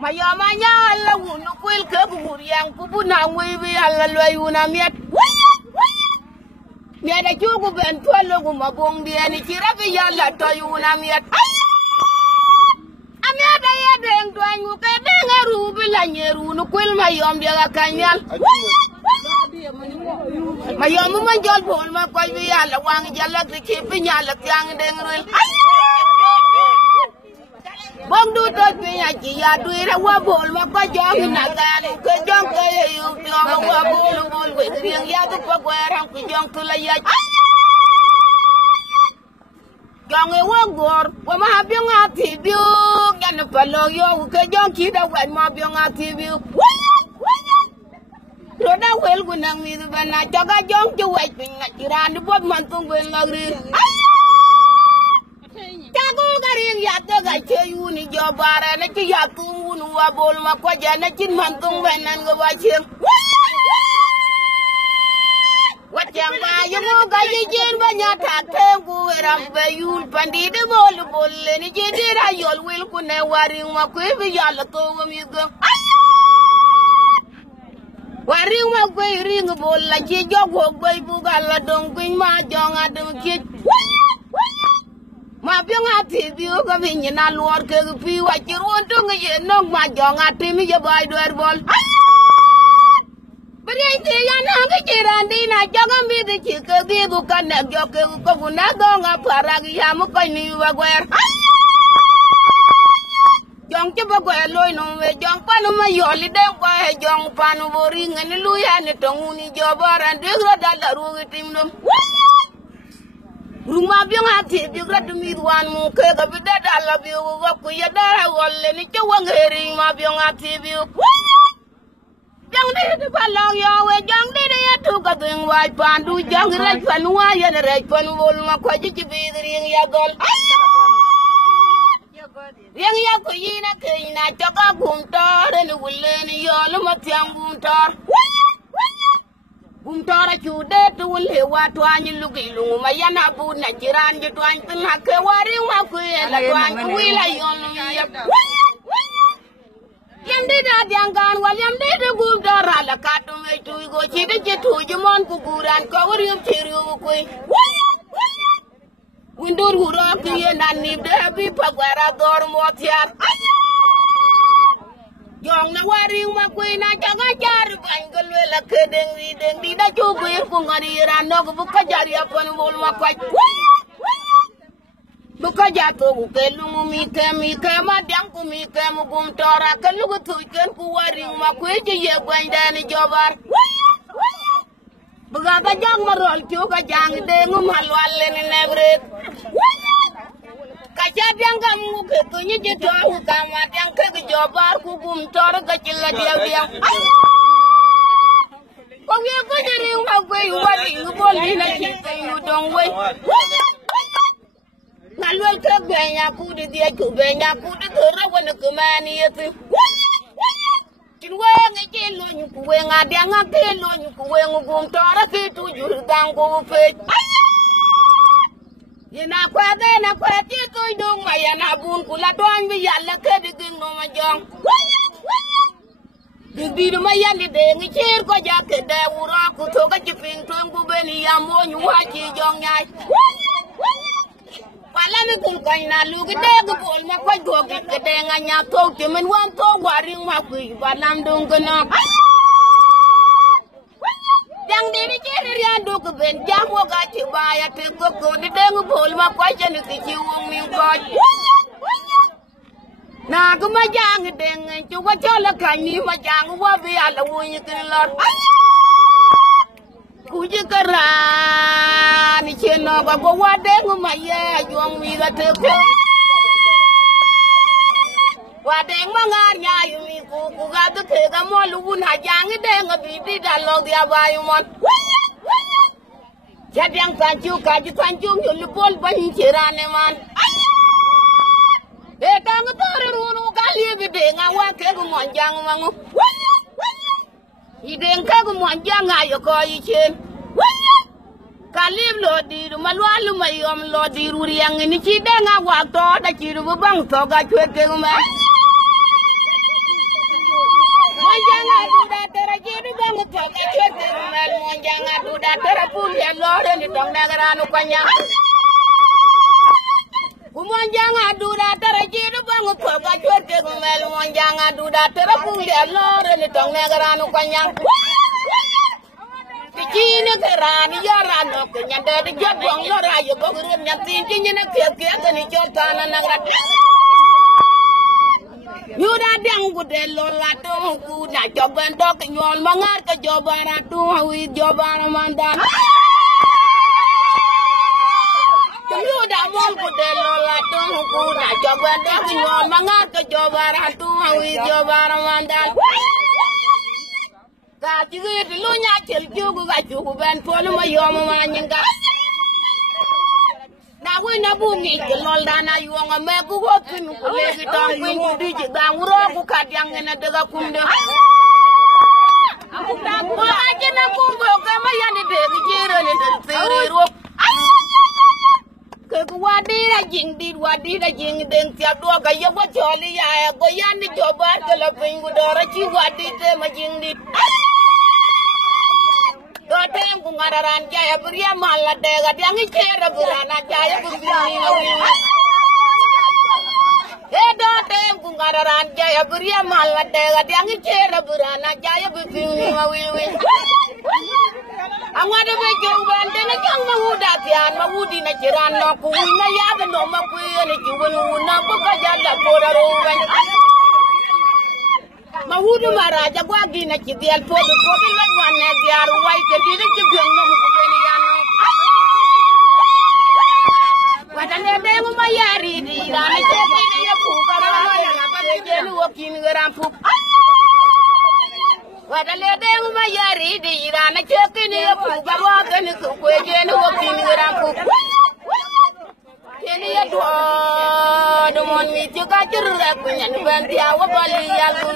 Maya manya alla wunu kwil ke buriang kubuna ngwi alla loyuna miet. Miet a chugu ben tolo gu mabong dia ni chirabi yalla toyuna miet. Amiata ya deng twangu ke deng rubi la nyeru nu kwil mayom dia kanyal. Mayom manjol bol ma koy bi yalla wang jalla ke kipi nyalla kyang deng rel. Bong du tot pinya chi ya duira wa bol ma ko jong na gale ko jong ko yu jong wa bol we rieng ya tu ko ram ko jong tu la ya jong e wa gor wa ma bi nga ti bi gan pa lo yo ko jong ki da wa ma bi nga ti bi ro da wel gu nang mi ba na jaga jong ju wa pin na kiran du bot man tung ben ngri Tago garing yato ga cheyu ni jobara na chi yatu wunu wa bol ma ko jana chin mantung benan go waching wachang ba yugo ga yin ba nya ta tengu ram be yul pandi de bol ni je dira yol wil ku ne waring ma ku bi yalla to go mi go waring ma ku ring bol la chi jogo go bu ga la dong pin ma jong adum ki Ma biong ati biu ka vinyi na luar ke pi wa chiruan tu nge no ma jong ati mi je bai duer bol. Beri ti ya na ke chiran di na jong mi di chi ke bi bu kan na jo ke ko bu na do nga para gi ya mu ko ni wa gwer. Jong che ba gwer loy no we jong pa no ma yo li de kwa he jong pa no bo ri nge ni lu ya ni tong ni jo baran de ro da la ru gi tim dum. Rumah biang hati biang demi tuan muka tapi dah dalam biang aku ya dah awalnya ni cewang hering mah biang hati biang. Yang di palang ya we yang di ya tu kata yang wai pandu yang rej panua ya rej panu bol mah kau aja cibir yang ya gol. Yang ya kau ina cakap guntar ni bulan ni ya lu matiang guntar. Tora chude tu le wa twan lu gi lu ma yana bu na jiran ji twan tin ha ke wari wa ku la twan ku la yon lu ya yam de da yang gan wa yam de de gu dara la ka tu me tu go chi de chi tu ji mon ku guran ko wari yum chi ru ku windur hu ra ki ye nan ni de bi pa gwara dor mo tiar Jong na waring ma kuy na jaga jar banggal wela kedeng di da chugu ku ngari rando ku ka jari apa no bol ma kwaj buka jato ku kelungu mi ke ma dang ku mi ke mu gum tora ke lu tu ken ku waring ma kuy je ye gwanda ni jobar buga ba jang ma rol chu ka jang de ngum halwal ni nebre Kaca yang kamu ketunya jatuh kamar yang ke jobar kubum tor kecil dia. Kau yang kau jadi orang kau wali ngubol ni nak kita ngudong we. Nalual ke banyak aku di dia tu banyak aku di kerawan kemana itu. Cinwa ngecil lo nyukuwe ngada ngake lo nyukuwe ngubum tor ketu jurang kau pet. Yana kwa ti tu dong ma yana bun kula doan bi yalla ke de ging no ma jong di ma yalla de ngi cher ko ja ke de wura ku to ga ji pin to ngu be ni ya mo nyu wa ji jong nyai wala ni kun kan na lu ge de gu bol ma ko go ge ke de nga nya to ke men wan to waring ma ku balam dong gna Yang diri ciri riandu ke ben jamu gaci baya tegok di dengu bol ma kwaja ni kici wong mi koj. Na ku majang deng cuba cola kani majang wa bi ala wonyi kelor. Kuji keran ni ceno ba go wa dengu ma ye jong mi ga tegok. Wadeng mangar nyayu mi ku ga tu ke ga mo lu na jang deng bi di dalog dia bayu mon jadang pancu ka ji pancu lu bol ban cirane man e tang tor ru kali bi de nga wa ke gu mon jang mangu i deng ka gu mon jang ayo ko yi chen kalib lo di malwalu mayom lo di ru yang ni ci de nga wa to da ci ru bang to ga chwe ke ma pun ya lore ni tong nagaranu kanya kumonjang adu da tere jiru bangu ko ga jorke gumel monjang adu da tere pun ya lore ni tong nagaranu kanya Kini kerani yarano kenyanda de jabong lora yo bogurun nyantin jinyana kek ni jotana nagrat Yuda dang gude lola to ku na joban dok nyol mangar ke jobara tu wi jobara mandan Yuda mol gude lola to ku na joban dok nyol mangar ke jobara tu wi jobara mandan Ka jige de lo nya tel jogu ga jogu ben polo ma yomo ma nyinga Na wina bungi ke lol dana yuanga me ku hokin ku legi tong win ku diji ga wuro ku kadyang na daga kumde Aku tak mo aja na kumbo ka ma yani de jiro ni de siri ro Ke ku wadi da jing den tiap do ga yo go joli ya go yani jobar ke la pingu dora chi wadi te ma jing dit Dotem ku ngararan jaya beriya mala dega diangi cera burana jaya bugini ngawi dotem ku ngararan jaya beriya mala dega diangi cera burana jaya bugini ngawi Angwade be jongban dene jang mawuda tian mawudi na jiran no ku na yaga no makuye ni jiwen na buka janda poraro ban Mawudu maraja gwa gina kidial podo lan wane diaru wai ke dine jibyong no ko beni yano Wadane dengu mayari di rana jeki ni ya pu karana ya jenu wokin garam pu Wadane dengu mayari di rana jeki ni ya pu karwa kan ko jenu wokin garam pu Kini ya do mon mi juga jurre punya banti awa bali yalu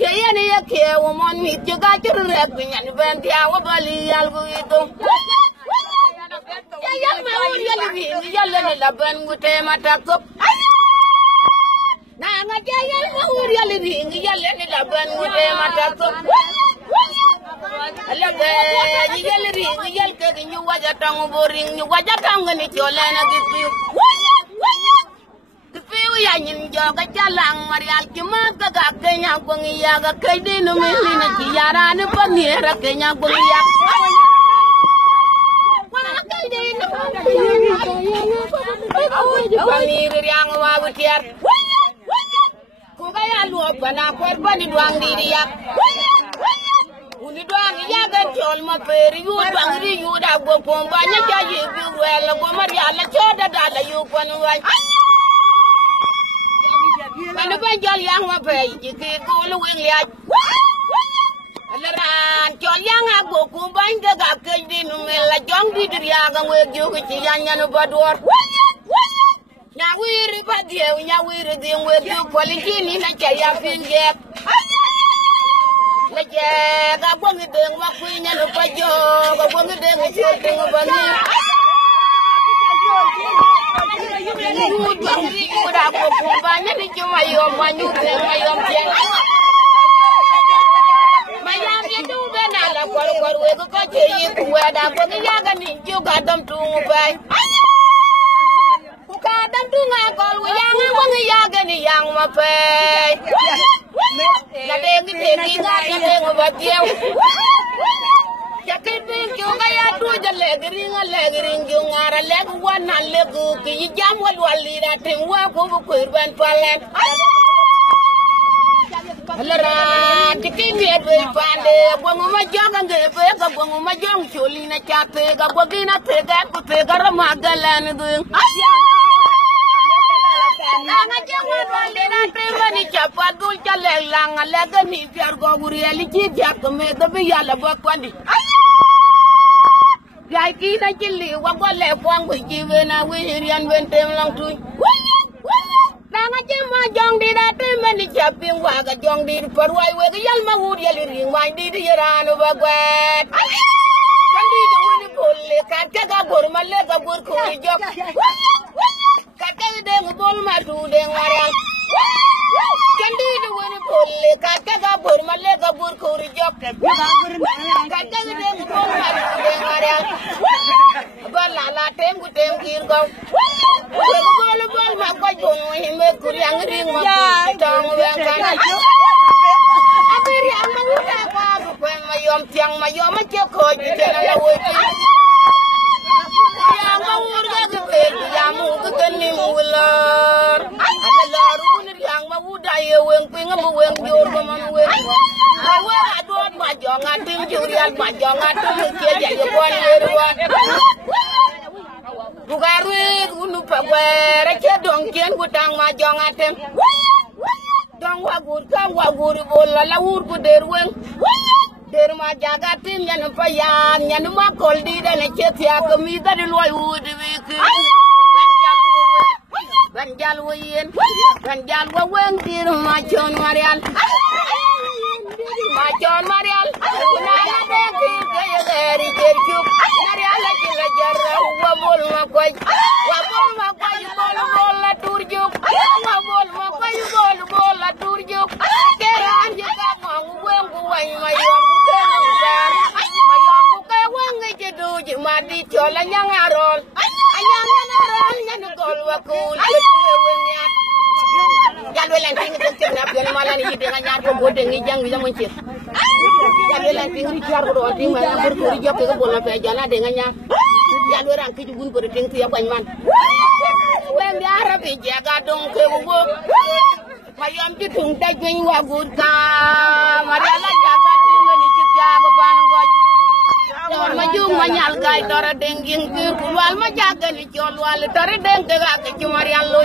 Kaya ni ya ke mon mi juga jurre punya banti awa bali yalu itu Kaya mau yalu yalu ni laban gute mata kop Nah ngajaya mau yalu ni laban gute mata kop Alaga yel ring yel ke nyu waja tang boring nyu waja tang ni jolena gitu Kepiu ya nyin joga jalang marial cuma kagak kenya gong ya ga kaide no meli na kiara ne panira kenya gong ya Wah kaide no panir yang wa butiar Ku kaya luop bana korban di duang diri ya Uni doang ya kan jol ma peri yu doang ri yu da go pombanya jaye bi wel go maria la choda da la yu kon wa Mana ba jol yang ma pe ji ke go lu wen ya La ran jol yang a go pombanya ga ke di nu me la jong di dir ya ga we ju ke ci yanya no bador Nya wiri ba die nya wiri di we ju politini na cha ya finge Leje ga bongi deng wa kuinya no pajo ga bongi deng ci deng bani Yu bangri yu da ko pombanya di cuma yo manyu deng mayom tiang Mayam ya du bena la kwar we ko ci yi ku wa da bongi ya ga ni ju ga dam tu bai Ku ka dam tu nga kol we yang bongi ya ga ni yang ma pe La dengi dengi nga dengi batiau. Jaket bingkyu kaya tu jale gering jungara legu wana legu ki jam walwali da tingwa ko kurban palen. Lara tikin ye be pande bongo ma jonga ngebe ga bongo ma jong choli na chate ga bogina tega ku tega ramagalan du. Nanga jangan walina tema ni cepat dul jaleng lang lega ni biar go buriali kijak me tapi ya la bakwandi Gai kita cili wa gole kwang bu jiwe na wi rian ben tem lang tu Nanga jema jong di da tema ni japing wa ga jong di parwai we ga yal ma wuri yali ring wa di di yarano bagwet Kandi jo ni bolle ka ga bor ma le ga bor ko jok Kakek deng bol madu deng warang, kandi de wani polle kakek gur malega gur kuri jok ka ka de ko ma de marial ba la tem gu tem kir go bol ma ko jo ni me kuri ang ring ma tong wen kan abiri ang manguta ka ko ma yom tiang ma yom ma che ko ji te na wo ji ya ma ur ga ke ya mu ke ni mu la ala la ru ni yang ma u da ye wen pin ma wen jor ma ma wen wa do ma jo nga tim jurial ma jo nga tim ke ja yo ko ni ru wa bugaru unu pa gwere che dong kien gutang ma jo nga tem dong wa gur bola la ur ku der wen der ma jaga tim nyanu pa yan nyanu ma kol di da ne che tia ko mi da de loy u de wi ki banjal wo yen banjal wo wen dir ma chon marial na na de ki ke yeri jer chu marial la ki la jarra wa bol ma koy bol la tur ju wa bol ma koy bol la tur ju keran je ka ngong wen ku wai ma yom ku ke ma yom ku ke wen ngi du ji ma di cho la nyang arol nyang gol wa ku wen ya ya lo lan ting ting na bien mala ni de nyar ko bode ngi jang wi mon ci ya lo lan ting ri jar ko do ting ma bur ko ri jokke ko bona fe jana de nyar ya lo ran ki gun ko de ting ya bañ man wen ya rabi jaga dong ke wo ma yam ci tung daj wen wa gur ka mari la jaga ting ni ci jaga ban ngoj ma jum ma nyal gay dora dengin ki ku wal ma jaga ni ciol wal tore deng ke ga ci mari lo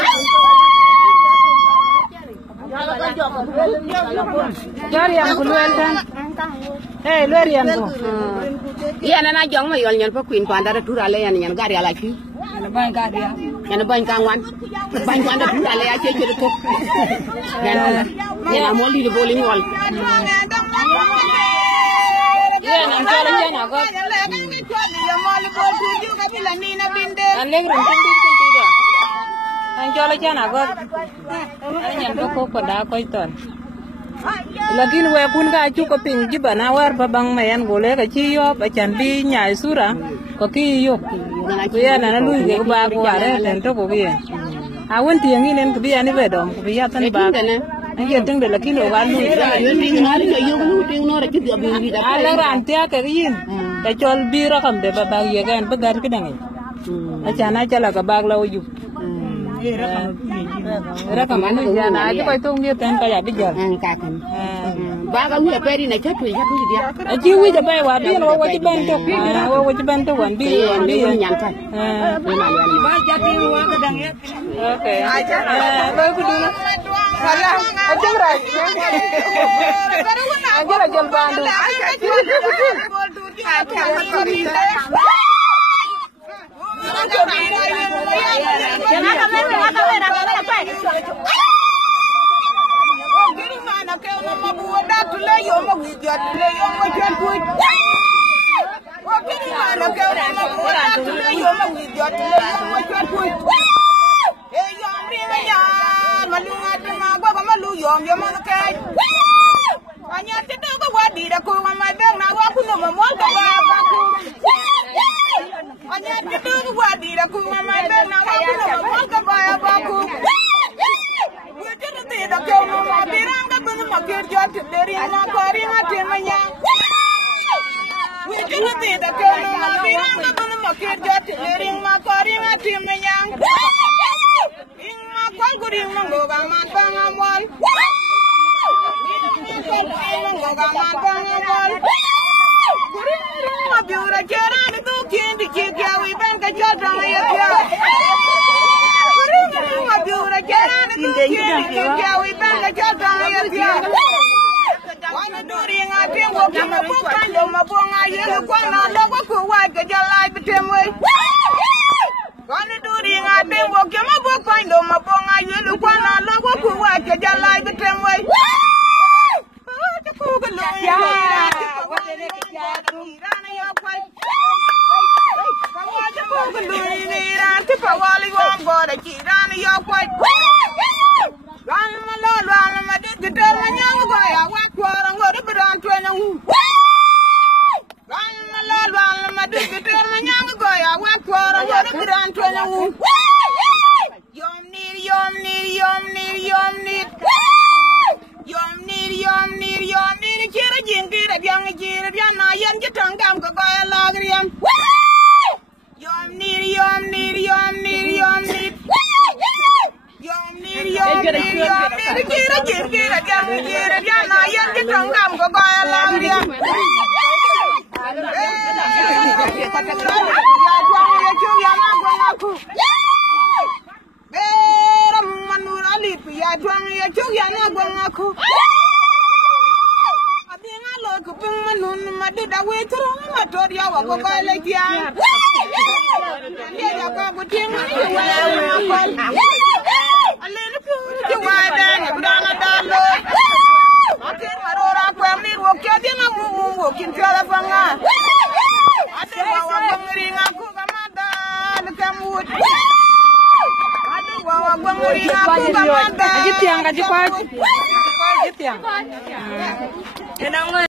Jari yang keluar kan? Luar yang tu. Iya, nana jong ma yol nyan pa queen panda da turale yan nyan gari ala ki. Ban gari ya. Yan ban kangwan. Ban panda turale ya che che to. Yan mo li de boli wol. Iya, nan jala yan ago. Ane rum tin dia. Ang jala yan ago. Yan ko pada ko iton. Lakin we kun ga chu ko ping jibana war babang mayan gole ka chi yo ba chan bi nyai sura ko ki yo ku ya na lu ge ba ko are ten to ko bi a won ti ngi nen ku bi ani be dom ku bi ya tan ba an ye ting de lakin o ga lu yo ting na ri yo lu ting no ra ki bi bi da ala ran tia ka yin ka chol bi ra kam de ba ye gan ba gar ki dangi a chana chala ka bag la o yu Rakam anu jana aja kau itu ngiat kan kaya bijak. Kakan. Baga wi apa ini nak cakap dia. Aji wi jabai wabi, wajib bantu. Wajib bantu wan bi nyantai. Baca di luar kadang ya. Oke. Baru dulu. Salah. Aja berai. Aja aja bantu. Run, my lord, run, my digital, and young boy, I walk Jieng.